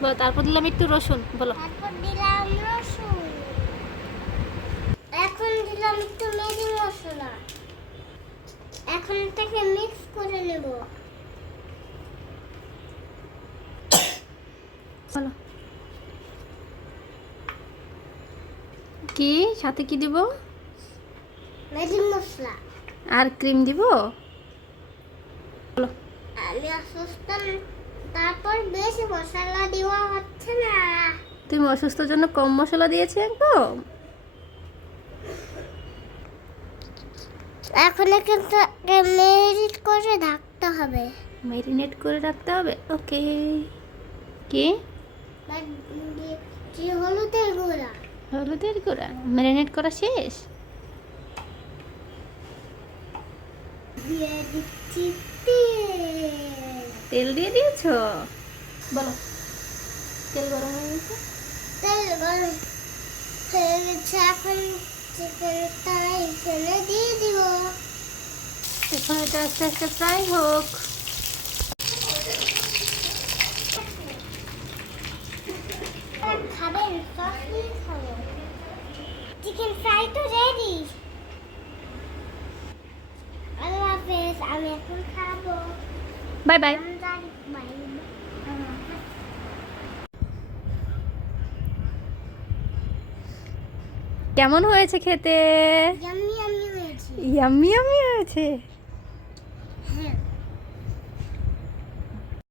বলো, তারপর দিলাম একটু রসুন বলো। তারপর দিলাম রসুন। এখন দিলাম একটু মশলা। এখন এটাকে মিক্স করে নেব। বলো। কি? সাথে কি দিব? ম্যাগি মশলা। আর ক্রিম দিব? বলো। আমি অসুস্থ তারপর বেশি মশলা দেওয়া হচ্ছে না। তুমি অসুস্থর জন্য কম মশলা দিয়েছি একদম? এখন কিন্তু মেরিট করে ঢাকতে হবে। ম্যারিনেট করে রাখতে হবে? ওকে কি? হলুদের গুঁড়া? হলুদের গুঁড়া? ম্যারিনেট করা শেষ? দিয়ে দিচ্ছি তেল। তেল দিয়ে দিয়েছ? বলো। তেল গরম হয়ে গেছে? তেল গরম হয়ে গেছে এখন চিকেনটা এখানে দিয়ে দিব। এখন এটা আস্তে আস্তে ফ্রাই হোক। খাবেন সস দিয়ে খাব। চিকেন ফ্রাই তো রেডি আল্লাহ হাফেজ আমি এখন খাব। বাই বাই কেমন হয়েছে খেতে? ইয়াম্মি ইয়াম্মি হয়েছে।